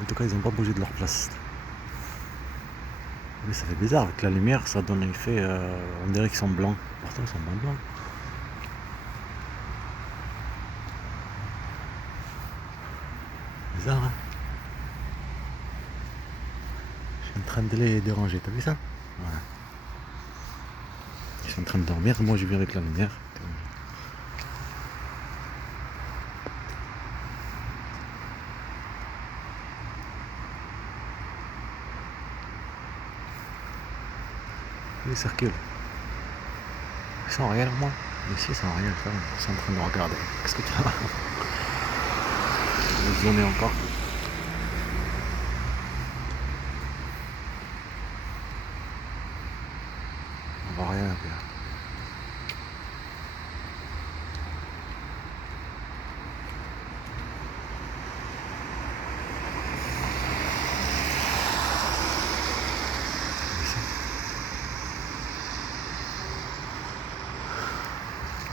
En tout cas, ils n'ont pas bougé de leur place. Mais ça fait bizarre, avec la lumière, ça donne un effet, on dirait qu'ils sont blancs. Pourtant, ils sont moins blancs. Bizarre, hein. Je suis en train de les déranger, t'as vu ça? Voilà. Ils sont en train de dormir, moi je viens avec la lumière. Ils circulent. Ils sont réels, moi. Mais si, ils sont réels, ça. Ils sont en train de regarder. Qu'est-ce que tu as? Je vais zoomer encore. On voit rien, regarde.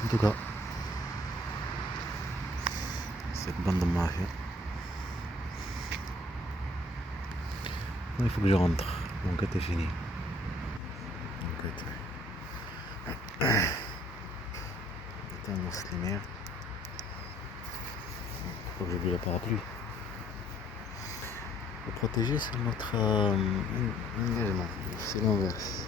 En tout cas, cette bande de mafia. Il faut que je rentre. L'enquête est finie. L'enquête. Éteindre cette lumière. Faut que j'oublie la parapluie. Le protéger, c'est notre engagement. C'est l'inverse.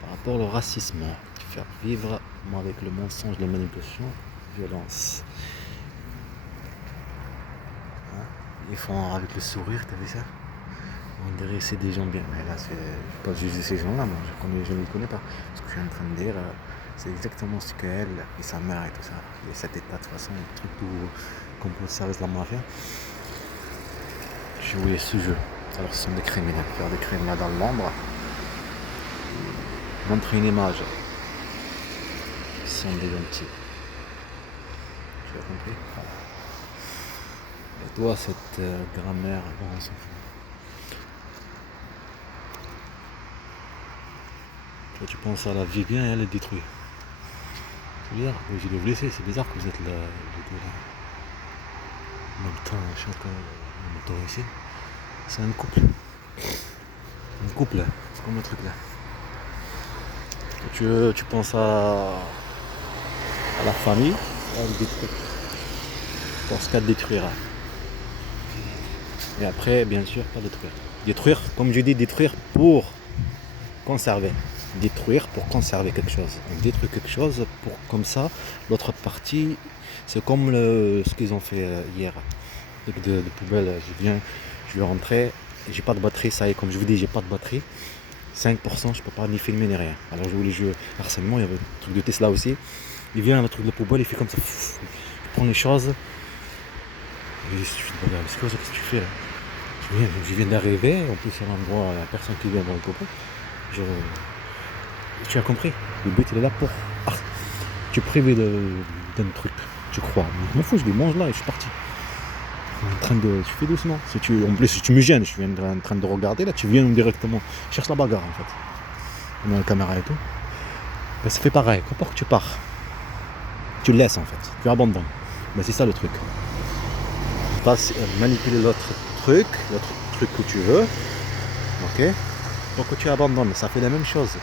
Par rapport au racisme, faire vivre avec le mensonge, la manipulation, violence. Hein? Ils font avec le sourire, t'as vu ça? On dirait que c'est des gens bien. Mais là, je ne vais pas juger ces gens-là, moi je ne les connais pas. Ce que je suis en train de dire, c'est exactement ce qu'elle et sa mère et tout ça. Il y a cet état de toute façon, le truc qu'on peut servir de la mafia. Jouer ce jeu. Alors ce sont des criminels. Faire des criminels dans l'ombre. Montrer une image. Ce sont des gentils. Tu as compris? Et toi, cette grand-mère, bon, on s'en fout. Toi, tu penses à la vie bien et elle est détruite. C'est bizarre, je vais vous laisser, c'est bizarre que vous êtes là. En même temps, chacun moto ici. C'est un couple. Un couple, c'est comme le truc là. Tu penses à la famille, elle détruit. Pour ce qu'elle détruira. Et après, bien sûr, pas détruire. Détruire, comme je dis, détruire pour conserver. Détruire pour conserver quelque chose. On détruit quelque chose pour comme ça, l'autre partie, c'est comme ce qu'ils ont fait hier. De poubelle, je vais rentrer, j'ai pas de batterie, ça y est, comme je vous dis, j'ai pas de batterie. 5%, je peux pas ni filmer ni rien. Alors je voulais jouer harcèlement, il y avait le truc de Tesla aussi. Il vient, le truc de poubelle, il fait comme ça. Il prend les choses. Je suis de la qu'est-ce que tu fais là? Je viens d'arriver, en plus à l'endroit, il n'y a personne qui vient dans le copain. Tu as compris? Le but il est là pour. Tu es privé d'un truc, tu crois. Je m'en fous, je les mange là et je suis parti. Tu fais doucement. En plus, si tu me gênes, je suis en train de regarder là, tu viens directement. Cherche la bagarre en fait. On a la caméra et tout. Ben, ça fait pareil, quand tu pars. Tu le laisses en fait, tu abandonnes. Ben, c'est ça le truc. Manipuler l'autre truc que tu veux, ok, donc tu abandonnes, ça fait la même chose.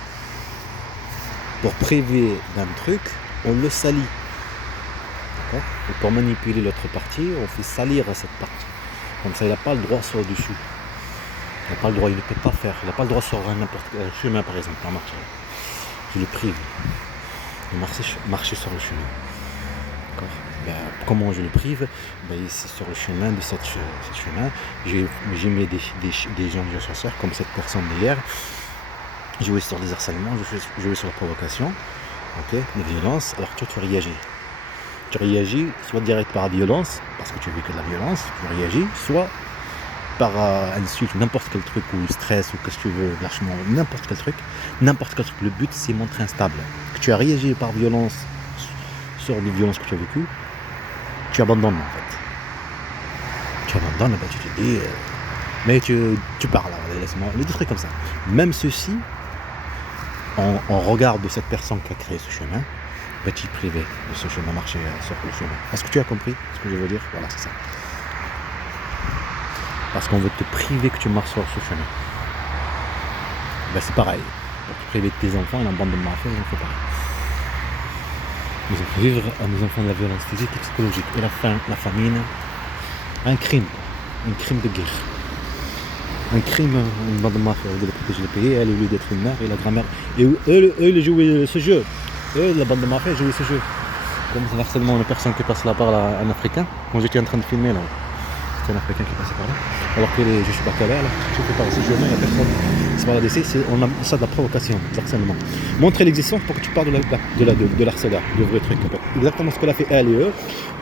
Pour priver d'un truc, on le salit, d'accord. Et pour manipuler l'autre partie, on fait salir cette partie. Comme ça, il n'a pas le droit sur le dessus. Il n'a pas le droit, il ne peut pas faire. Il n'a pas le droit sur n'importe quel chemin, par exemple, en marchant. Je le prive de marcher sur le chemin. D'accord. Ben, comment je le prive? Ben, c'est sur le chemin de ce chemin. J'ai mis des gens de chasseurs comme cette personne d'hier. Jouer sur des harcèlements, jouer sur la provocation, ok, les violences. Alors toi tu réagis. Tu réagis soit direct par la violence, parce que tu as vécu de la violence, tu réagis, soit par insulte, n'importe quel truc, ou stress, ou qu'est-ce que tu veux, lâchement, n'importe quel truc. Le but c'est montrer instable. Que tu as réagi par violence sur les violences que tu as vécues, tu abandonnes en fait. Tu abandonnes, ben, tu te dis, mais tu parles, laisse-moi, des trucs comme ça. Même ceci, en regard de cette personne qui a créé ce chemin, va-t-il privé de ce chemin, marcher sur le chemin. Est-ce que tu as compris ce que je veux dire? Voilà, c'est ça. Parce qu'on veut te priver que tu marches sur ce chemin. Ben, c'est pareil. Pour te priver de tes enfants, et la bande de mafias, ils ont fait pareil. Ils ont fait vivre à nos enfants de la violence physique et psychologique. Et la faim, la famine, un crime. Un crime de guerre. Un crime, une bande de mafias, de protéger le pays, elle, au lieu d'être une mère, et la grand-mère. Et eux, ils jouaient ce jeu. Eux, la bande de mafias, ils jouaient ce jeu. Comme c'est harcèlement, une personne qui passe là par là, un Africain. Quand j'étais en train de filmer là, c'était un Africain qui passait par là. Alors que je suis pas calé là, je fais pas ce jeu, il y a personne qui se baladait. On a ça de la provocation, de harcèlement. Montrer l'existence pour que tu parles de l'harceleur, du vrai truc. Exactement ce que l'a fait elle et eux.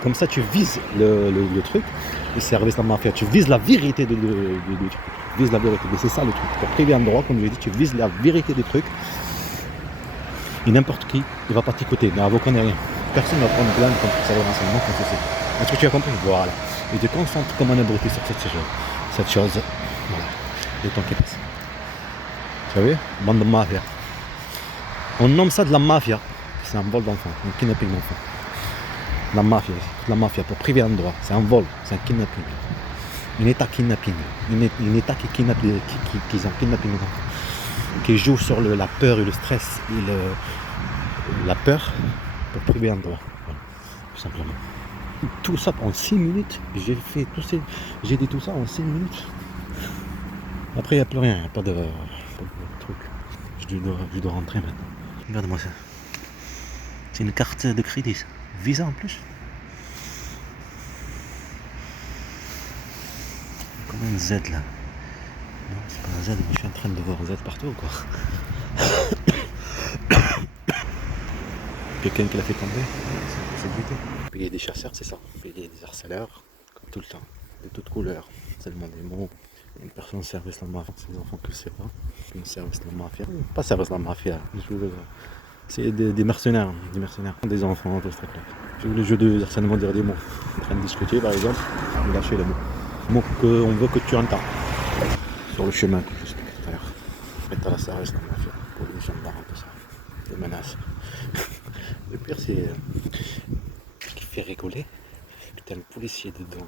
Comme ça, tu vises le truc, le service de la mafia. Tu vises la vérité du truc. Tu vises la vérité. Mais c'est ça le truc. Pour priver un droit, comme je l'ai dit, tu vises la vérité du truc. Et n'importe qui, il va pas t'écouter. L'avocat n'est rien. Personne ne va prendre plainte contre ça, le renseignement, contre ceci. Est-ce que tu as compris? Voilà. Et tu te concentres comme un abruti sur cette chose. Voilà. Le temps qui passe. Tu as vu? Bande de mafia. On nomme ça de la mafia. C'est un vol d'enfants, un kidnapping d'enfants. La mafia pour priver un droit. C'est un vol, c'est un kidnapping. Un état kidnapping. Un état qui kidnappe, qui ont kidnapping d'enfants. Qui joue sur la peur et le stress et la peur pour priver un droit. Voilà, tout simplement. Tout ça en 6 minutes, j'ai dit tout ça en 6 minutes. Après il n'y a plus rien, il n'y a pas de truc. Je dois rentrer maintenant. Regarde-moi ça. C'est une carte de crédit. Visa en plus. Comme un Z là. Non, c'est pas un Z, mais je suis en train de voir un Z partout ou quoi. Quelqu'un qui l'a fait tomber, c'est sécurité. Payer des chasseurs, c'est ça. Payer des harceleurs, comme tout le temps, de toutes couleurs. Seulement des mots. Une personne service de la mafia, c'est des enfants que c'est pas. Une service de la mafia. Pas service de la mafia. C'est des mercenaires, des enfants, tout ça. J'ai eu le jeu de harcèlement dire des mots. En train de discuter par exemple, lâcher les mots. Mots qu'on veut que tu entends. Sur le chemin, comme je expliquais tout à l'heure. Être à la service de la mafia. Police, gendarme, tout ça. Des menaces. Le pire, c'est ce qui fait rigoler. T'as le policier dedans,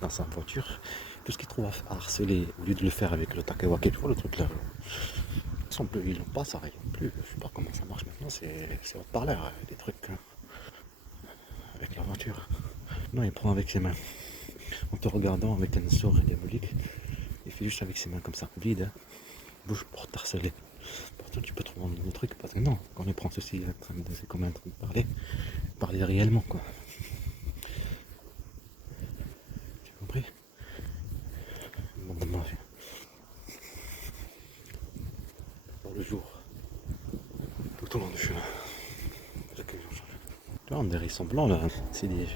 dans sa voiture. Tout ce qu'il trouve à harceler, au lieu de le faire avec le takawaki, tu vois le truc là. Ils l'ont pas, ça règle plus. Je sais pas comment ça marche maintenant, c'est haut-parleur, des trucs avec la voiture. Non, il prend avec ses mains. En te regardant avec un sourire diabolique, il fait juste avec ses mains comme ça, vide, hein. Bouge pour t'harceler. Pourtant tu peux trouver un autre truc, parce que non, quand on prend ceci, c'est comme un train de parler réellement quoi. Tu as compris? Bon, pour le jour, tout au long du chemin. Tu vois, on dirait ils sont blancs là, c'est des